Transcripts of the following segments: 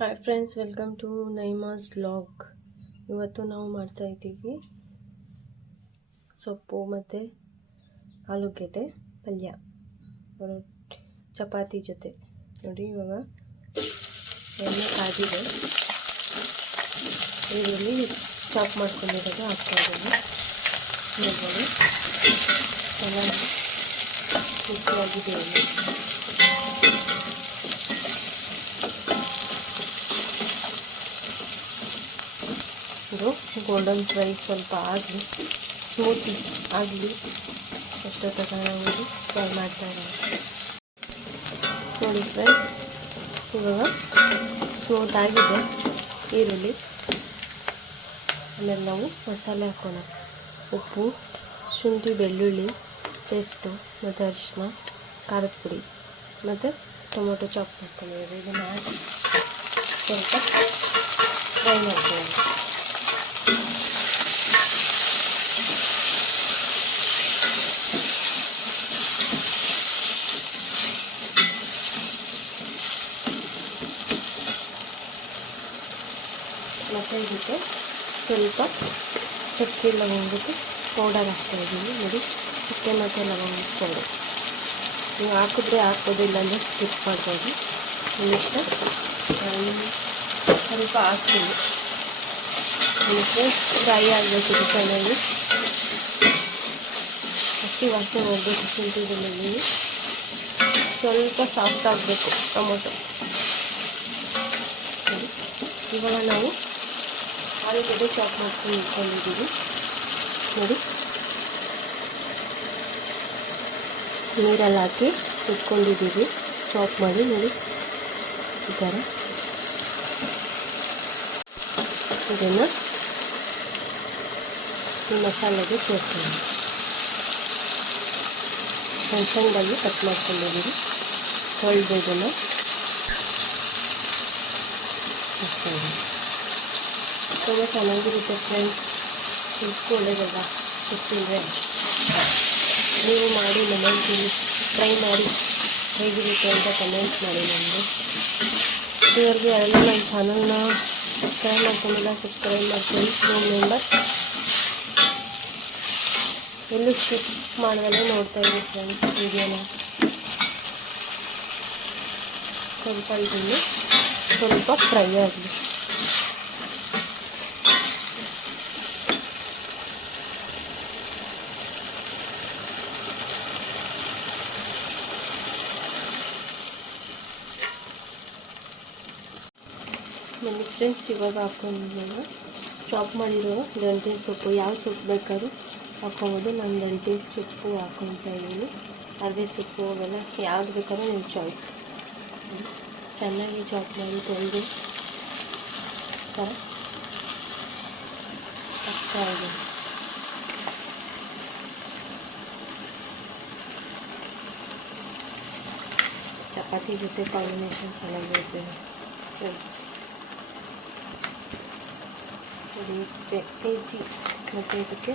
Hi friends, welcome to Naimas vlog. ಇವತ್ತು ನಾವು ಮಾಡ್ತಾಯಿದ್ದೀವಿ ಸೊಪ್ಪು ಮತ್ತು ಆಲೂಗೆಡ್ಡೆ ಪಲ್ಯ ಚಪಾತಿ ಜೊತೆ. ನೋಡಿ, ಇವಾಗ ಎಣ್ಣೆ ಕಾದಿದೆ. ಇದರಲ್ಲಿ ಚಾಪ್ ಮಾಡ್ಕೊಂಡಿರೋದು ಹಾಕ್ತಾಯಿದ್ದೀನಿ. ನೋಡ್ಬೋದು ಚೆನ್ನಾಗಿ ಮಿಕ್ಸ್ ಆಗಿದೆ. ಇದು ಗೋಲ್ಡನ್ ಫ್ರೈ ಸ್ವಲ್ಪ ಆಗಲಿ, ಸ್ಮೂತಿ ಆಗಲಿ ಅಷ್ಟೊತ್ತ ನಾವು ಫ್ರೈ ಮಾಡ್ತಾ ಇರೋದು. ನೋಡಿ ಫ್ರೆಂಡ್ಸ್, ಇವಾಗ ಸ್ಮೂತ್ ಆಗಿದೆ ಈರುಳ್ಳಿ. ಆಮೇಲೆ ನಾವು ಮಸಾಲೆ ಹಾಕೋಣ. ಉಪ್ಪು, ಶುಂಠಿ ಬೆಳ್ಳುಳ್ಳಿ ಪೇಸ್ಟು ಮತ್ತು ಅರಿಶಿನ, ಖಾರದ ಪುಡಿ ಮತ್ತು ಟೊಮೊಟೊ ಚಾಪ್ ಮಾಡ್ಕೊಂಡಿದ್ದೀವಿ. ಇದನ್ನು ಹಾಕಿ ಸ್ವಲ್ಪ ಫ್ರೈ ಮಾಡ್ಕೊಳ್ಳೋಣ. ಮತ್ತು ಇದಕ್ಕೆ ಸ್ವಲ್ಪ ಚಕ್ಕೆ ಲವಂಗಕ್ಕೆ ಪೌಡರ್ ಹಾಕ್ತಾಯಿದ್ದೀನಿ. ನೋಡಿ, ಚಕ್ಕೆ ಮತ್ತು ಲವಂಗ ಪೌಡರ್ ನೀವು ಹಾಕಿದ್ರೆ ಹಾಕ್ಬೋದು, ಇಲ್ಲಾಂದರೆ ಸ್ಕಿಪ್ ಮಾಡ್ಬೋದು. ಇಷ್ಟ ಸ್ವಲ್ಪ ಹಾಕ್ತೀನಿ. ಮತ್ತು ಫ್ರೈ ಆಗಬೇಕು ಚೆನ್ನಾಗಿ. ಅಕ್ಕಿ ವಾಸನೆ ಹೋಗಬೇಕು. ಶುಂಠಿ ಬೆಳ್ಳುಳ್ಳಿ ಸ್ವಲ್ಪ ಸಾಫ್ಟ್ ಆಗಬೇಕು ಟೊಮೊಟೊ. ಇವಾಗ ನಾವು ಆಲೂಗಡ್ಡೆ ಚಾಪ್ ಮಾಡ್ಕೊಂಡು ಇಟ್ಕೊಂಡಿದ್ದೀವಿ. ನೋಡಿ, ನೀರಲ್ಲಿ ಹಾಕಿ ಇಟ್ಕೊಂಡಿದ್ದೀವಿ ಚಾಪ್ ಮಾಡಿ. ನೋಡಿ, ಈ ಥರ ಇದನ್ನು ಈ ಮಸಾಲೆಗೆ ಸೇರಿಸೋಣ. ಸಣ್ಣ ಸಣ್ಣದಾಗಿ ಕಟ್ ಮಾಡ್ಕೊಂಡಿದ್ದೀವಿ. ತೊಳೆದು ಇದನ್ನು ಹಾಕ್ತಾಯಿದ್ದೀವಿ. ತುಂಬ ಚೆನ್ನಾಗಿರುತ್ತೆ ಫ್ರೆಂಡ್ಸ್. ಉಪ್ಪು ಒಳ್ಳೆಯದಲ್ಲ, ಉಪ್ಪಿದ್ರೆ ನೀವು ಮಾಡಿ ಮನೇಲಿ ಟ್ರೈ ಮಾಡಿ ಹೇಗಿರುತ್ತೆ ಅಂತ ಕಮೆಂಟ್ ಮಾಡಿ. ನನಗೆ ಇದುವರೆಗೂ ಯಾರೆಲ್ಲ ನನ್ನ ಚಾನಲ್ನ ಸಬ್ಸ್ಕ್ರೈಬ್ ಮಾಡ್ಕೊಂಡಿಲ್ಲ, ಸಬ್ಸ್ಕ್ರೈಬ್ ಮಾಡ್ಕೊಳ್ಳಿ. ನ್ಯೂ ಮೆಂಬರ್ ಎಲ್ಲೂ ಸ್ಕಿಪ್ ಮಾಡಿದ್ರೆ ನೋಡ್ತಾಯಿದ್ದೀವಿ ಫ್ರೆಂಡ್ಸ್ ವಿಡಿಯೋನ. ಸ್ವಲ್ಪ ಇದನ್ನು ಸ್ವಲ್ಪ ಫ್ರೈ ಆಗಲಿ. ಬನ್ನಿ ಫ್ರೆಂಡ್ಸ್, ಇವಾಗ ಹಾಕ್ಕೊಂಡು ಚಾಪ್ ಮಾಡಿರೋ ದಂಟಿನ ಸೊಪ್ಪು, ಯಾವ ಸೊಪ್ಪು ಬೇಕಾದ್ರೂ ಹಾಕ್ಕೊಬೋದು. ನಾನು ದಂಟಿನ ಸೊಪ್ಪು ಹಾಕ್ಕೊತಾ ಇದ್ದೀನಿ. ಅರ್ವೆ ಸೊಪ್ಪು ಅವೆಲ್ಲ ಯಾವ್ದು ಬೇಕಾದ್ರೂ ನಿಮ್ಮ ಚಾಯ್ಸ್. ಚೆನ್ನಾಗಿ ಚಾಪ್ ಮಾಡಿ ತೊಳೆದು ಥರ ಹಾಕ್ತಾ ಇದ್ದೀನಿ. ಚಪಾತಿ ಜೊತೆ ಕಾಂಬಿನೇಷನ್ ಚೆನ್ನಾಗಿರುತ್ತೆ ಫ್ರೆಂಡ್ಸ್. ಇಷ್ಟೇ ಈಸಿ. ಮತ್ತು ಇದಕ್ಕೆ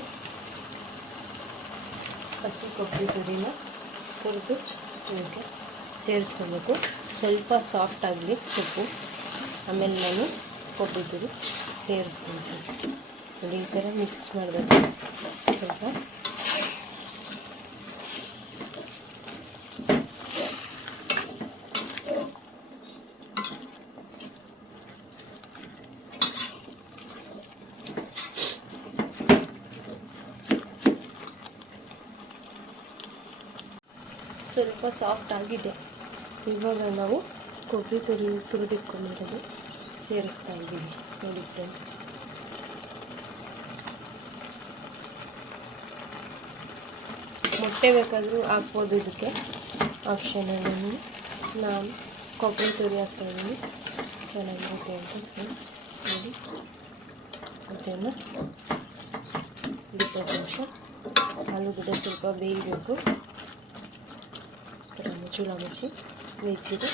ಹಸಿ ಕೊಬ್ಬರಿ ತುರಿನ ಹುರಿದು ಇದಕ್ಕೆ ಸೇರಿಸ್ಕೊಬೇಕು. ಸ್ವಲ್ಪ ಸಾಫ್ಟ್ ಆಗಲಿ ಸೊಪ್ಪು. ಆಮೇಲೆ ನಾನು ಕೊಬ್ಬರಿ ತುರಿ ಸೇರಿಸ್ಕೊಳ್ತೀನಿ. ನೋಡಿ, ಈ ಥರ ಮಿಕ್ಸ್ ಮಾಡಬೇಕು. ಸ್ವಲ್ಪ ಸಾಫ್ಟ್ ಆಗಿದೆ. ಇವಾಗ ನಾವು ಕೊಬ್ಬರಿ ತುರಿದಿಟ್ಕೊಂಡಿರೋದು ಸೇರಿಸ್ತಾ ಇದ್ದೀವಿ. ನೋಡಿ ಫ್ರೆಂಡ್ಸ್, ಮೊಟ್ಟೆ ಬೇಕಾದರೂ ಹಾಕ್ಬೋದು, ಇದಕ್ಕೆ ಆಪ್ಷನಲ್ಲಿ. ನಾನು ಕೊಬ್ಬರಿ ತುರಿ ಹಾಕ್ತಾಯಿದ್ದೀನಿ, ಚೆನ್ನಾಗಿರುತ್ತೆ ಅಂತ ಫ್ರೆಂಡ್ಸ್. ನೋಡಿ, ಅದನ್ನು 20 ನಿಮಿಷ ಆಲೂಗಡ್ಡೆ ಸ್ವಲ್ಪ ಬೇಯಬೇಕು. ಮುಚ್ಚಳ ಮುಚ್ಚಿ ಬೇಯಿಸಿದ್ರೆ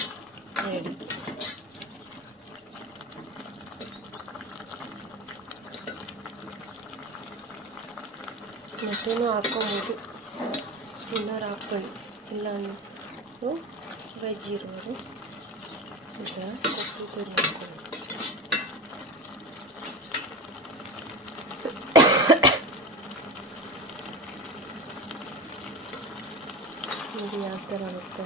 ರೆಡಿ. ಮೊಟ್ಟೆನೂ ಹಾಕ್ಕೊಬೋದು, ಏನಾರು ಹಾಕ್ಕೊಳ್ಳಿ. ಇಲ್ಲ ವೆಜ್ ಇರೋರು ಈ ಥರ ಕೊಬ್ಬರಿ ತುರಿ ಹಾಕ್ಕೊಳ್ಳಿ. ನೋಡಿ ಯಾವ ಥರ ಆಗುತ್ತೆ.